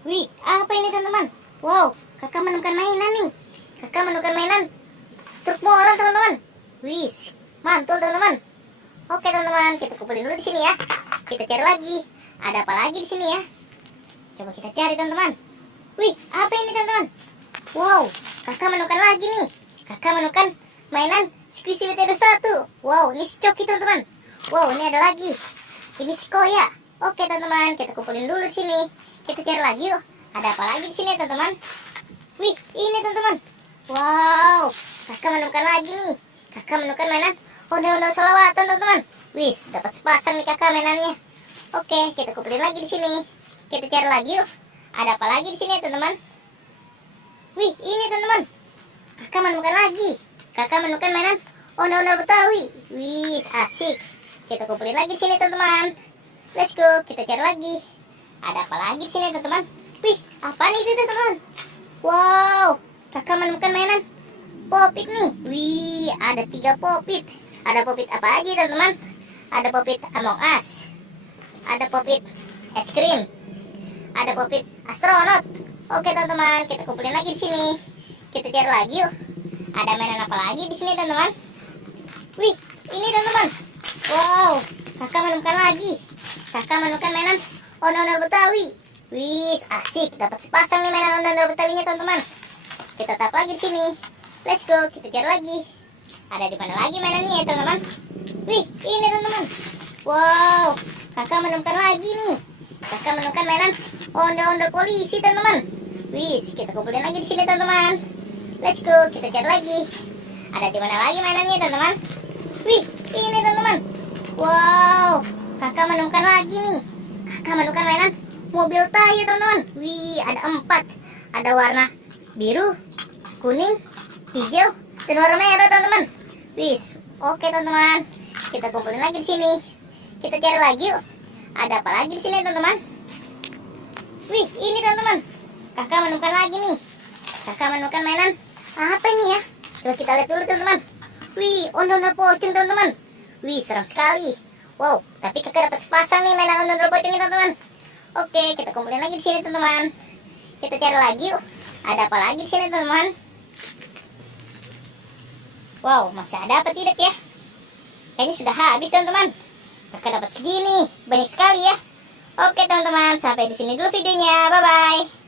Wih, apa ini teman-teman? Wow, kakak menemukan mainan nih. Kakak menemukan mainan truk molen teman-teman. Wih, mantul teman-teman. Oke teman-teman, kita kumpulin dulu di sini ya. Kita cari lagi. Ada apa lagi di sini ya? Coba kita cari teman-teman. Wih, apa ini teman-teman? Wow, kakak menemukan lagi nih. Kakak menemukan mainan Squishy Potato 1. Wow, ini si Coki teman-teman. Wow, ini ada lagi. Ini si Koya. Oke teman-teman, kita kumpulin dulu di sini. Kita cari lagi yuk. Ada apa lagi di sini teman-teman? Wih, ini teman-teman. Wow, kakak menemukan lagi nih. Kakak menemukan mainan ondel-ondel solawatan teman-teman. Wih, dapat sepasang nih kakak mainannya. Oke, kita kumpulin lagi di sini. Kita cari lagi yuk. Ada apa lagi di sini teman-teman? Wih, ini teman-teman. Kakak menemukan lagi. Kakak menemukan mainan ondel-ondel Betawi. Wih, asik. Kita kumpulin lagi di sini teman-teman. Let's go, kita cari lagi. Ada apa lagi di sini teman-teman? Wih, apa nih itu teman-teman? Wow, kakak menemukan mainan Popit nih. Wih, ada 3 Popit. Ada Popit apa aja teman-teman? Ada Popit Among Us. Ada Popit es krim. Ada Popit astronot. Oke teman-teman, kita kumpulin lagi di sini. Kita cari lagi yuk. Ada mainan apa lagi di sini teman-teman? Wih, ini teman-teman. Wow, kakak menemukan lagi. Kakak menemukan mainan ondel-ondel Betawi. Wih, asik. Dapat sepasang nih mainan ondel-ondel Betawinya teman-teman. Kita tap lagi di sini. Let's go, kita cari lagi. Ada di mana lagi mainannya ya teman-teman? Wih, ini teman-teman. Wow, kakak menemukan lagi nih. Kakak menemukan mainan ondel-ondel polisi teman-teman. Wih, kita kumpulin lagi di sini teman-teman. Let's go, kita cari lagi. Ada di mana lagi mainannya teman-teman? Wih, ini teman-teman. Wow, kakak menemukan lagi nih. Kakak menemukan mainan mobil Taya teman-teman. Wih, ada 4. Ada warna biru, kuning, hijau, dan warna merah teman-teman. Wih, oke teman-teman. Kita kumpulin lagi di sini. Kita cari lagi yuk. Ada apa lagi di sini teman-teman? Wih, ini teman-teman. Kakak menemukan lagi nih. Kakak menemukan mainan apa ini ya? Coba kita lihat dulu teman-teman. Wih, ondel-ondel pocong teman-teman. Wih, seram sekali. Wow, tapi kakak dapat sepasang nih mainan ondel-ondel pocong ini teman-teman. Oke, kita kumpulin lagi di sini teman-teman. Kita cari lagi yuk. Ada apa lagi di sini teman-teman? Wow, masih ada apa tidak ya? Kayaknya sudah habis teman-teman. Kakak dapat segini, banyak sekali ya. Oke teman-teman, sampai di sini dulu videonya. Bye bye.